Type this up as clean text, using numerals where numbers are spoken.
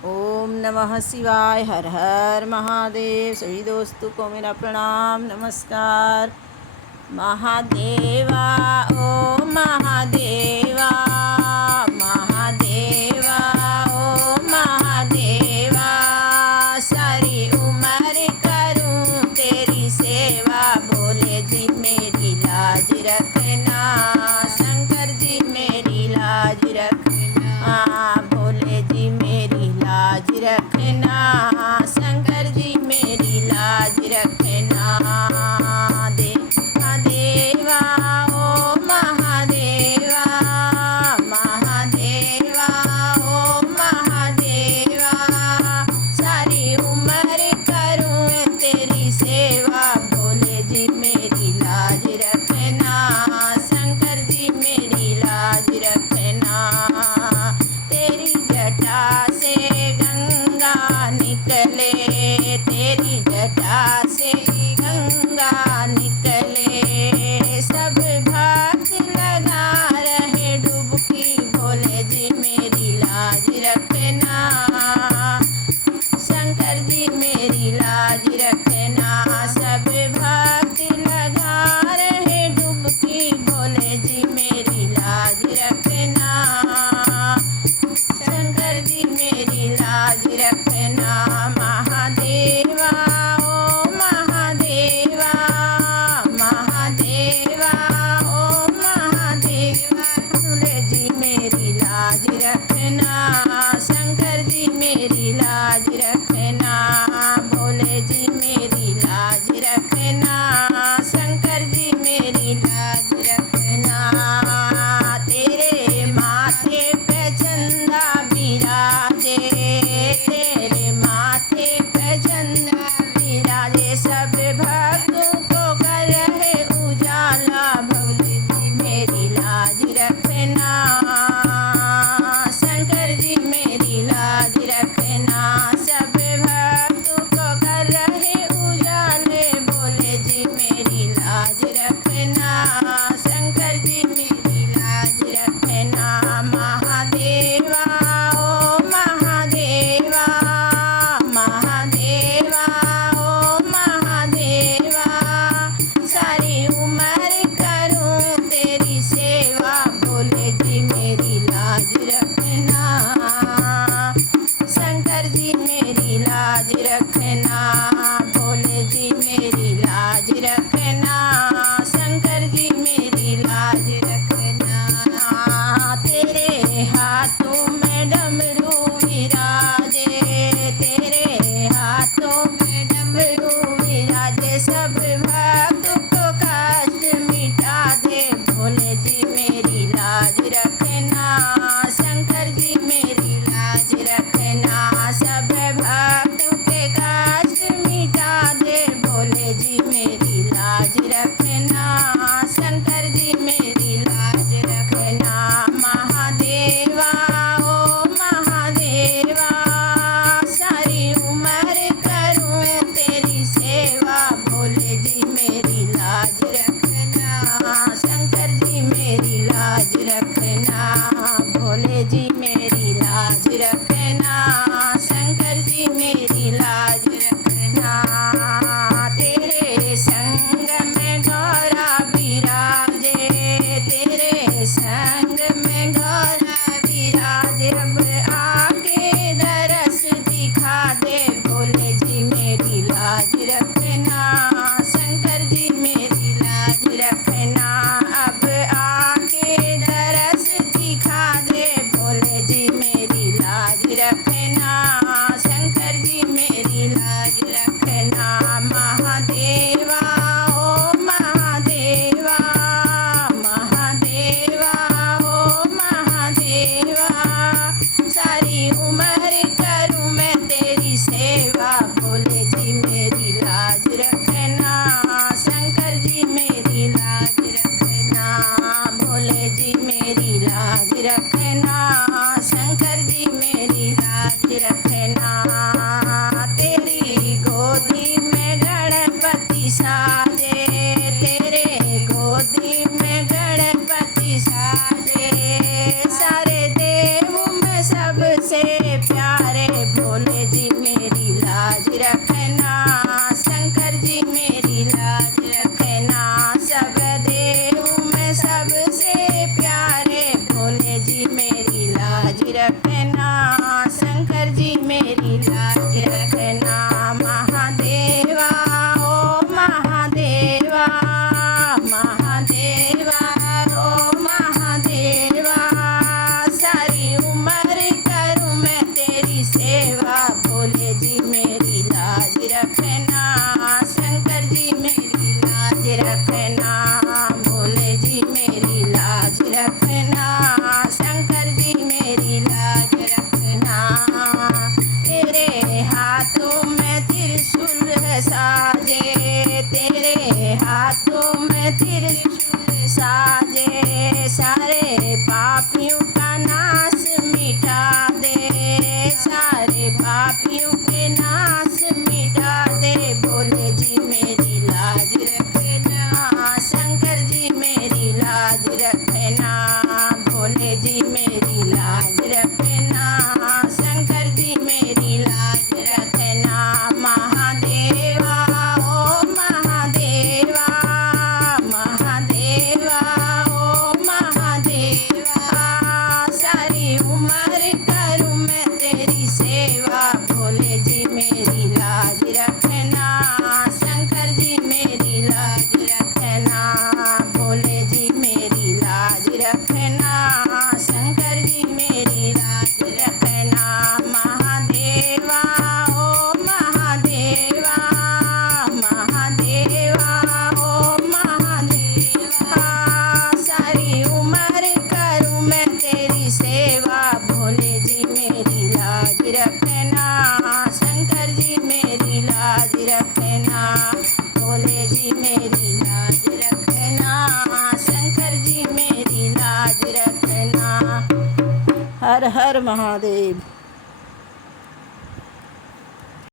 ओम नमः शिवाय। हर हर महादेव। सभी दोस्तों को मेरा प्रणाम नमस्कार। महादेवा ओ महादेवा, महादेवा ओ महादेवा, सारी उम्र करूं तेरी सेवा, बोले जी मेरी लाज रखना, शंकर जी मेरी लाज रखना, भोले जी मेरी लाज रखना, शंकर जी मेरी लाज रखना। महादेवा ओ महादेवा, महादेवा ओ महादेवा, सारी उम्र करूं तेरी सेवा, भोले जी मेरी लाज रखना, शंकर जी मेरी लाज रखना। तेरी जटा से गंगा निकले, तेरी जटा से गंगा निकले, सब भक्त लगा रहे डुबकी, भोले जी मेरी लाज रखना, शंकर जी मेरी लाज रखना। सब भक्त लगा रहे डुबकी, भोले जी मेरी लाज रखना, शंकर जी मेरी लाज रखना। महादेवा ओ महादेवा, महादेवा ओ महादेवा, भोले जी मेरी लाज रखना, शंकर जी मेरी लाज रखना, भोले जी मेरी लाज रखना, शंकर जी मेरी लाज रखना। तेरे माथे पे चंदा विराजे, तेरे माथे पे चंदा विराजे, सब भक्तों को कर रहे उजाला, भोले जी मेरी लाज रखना, शंकर जी मेरी लाज रखना। सब भक्तों को कर रहे उजाले, भोले जी मेरी लाज रखना, शंकर जी मेरी लाज रखना। महादेवा ओ महादेवा, महादेवा ओ महादेवा, सारी उम्र करूं तेरी सेवा, भोले जी मेरी लाज रखना, शंकर जी मेरी लाज रखना, भोले जी मेरी लाज रखना, शंकर जी मेरी लाज रखना। तेरे हाथों में डमरू विराजे, तेरे हाथों में डमरू विराजे, सब भक्तों को कष्ट मिटा दे, भोले जी मेरी लाज रखना, शंकर जी मेरी लाज रखना। सब भक्तों के कष्ट मिटा दे, भोले जी मेरी लाज रखना, शंकर जी मेरी लाज रखना। महादेवा ओ महादेवा, सारी उम्र करूं तेरी सेवा, भोले जी मेरी लाज रखना, शंकर जी मेरी लाज रखना, भोले जी मेरी लाज रखना, शंकर जी मेरी लाज रखना। तेरे संग में गौरा विराजे, तेरे संग में गौरा विराजे, अब आके दरस दिखा दे, भोले जी मेरी लाज रखना, शंकर जी मेरी लाज रखना। अब आके दरस दिखा दे, भोले जी मेरी लाज रखना, शंकर जी मेरी लाज रखना। महादेवा ओ महादेवा, महादेवा ओ महादेवा, सारी उम्र करूं मैं तेरी सेवा, भोले जी मेरी लाज रखना, शंकर जी मेरी लाज रखना, भोले जी मेरी लाज रखना, शंकर जी मेरी लाज रखना। तेरी गोदी में गणपति साजे, तेरे गोदी में गणपति साजे, सारे देव में सबसे रखना, शंकर जी मेरी लाज रखना। महादेवा ओ महादेवा, महादेवा ओ महादेवा, सारी उम्र करूँ मैं तेरी सेवा, भोले जी मेरी लाज रखना, शंकर जी मेरी लाज रखना, भोले जी मेरी लाज रखना, शंकर जी मेरी लाज रखना। तेरे हाथों में त्रिशूल साजे, तेरे हाथों में त्रिशूल साजे, सारे पापियों का नाश मिटा दे, सारे पापियों के नाश मिटा दे, भोले जी मेरी लाज रखना, शंकर जी मेरी लाज रखना, भोले जी मेरी लाज रखना, शंकर जी मेरी लाज रखना। महादेवा ओ महादेवा, महादेवा ओ महादेवा, सारी उम्र करूँ मैं तेरी सेवा, भोले जी मेरी लाज रखना, शंकर जी मेरी लाज रखना, भोले जी मेरी लाज रखना, शंकर जी मेरी लाज रखना। महादेवा ओ महादेवा, महादेवा ओ महादेवा, सारी उम्र करूँ मैं तेरी सेवा, भोले जी मेरी लाज रखना, शंकर जी मेरी लाज रखना, भोले जी मेरी लाज रखना, शंकर जी मेरी लाज रखना। हर हर महादेव।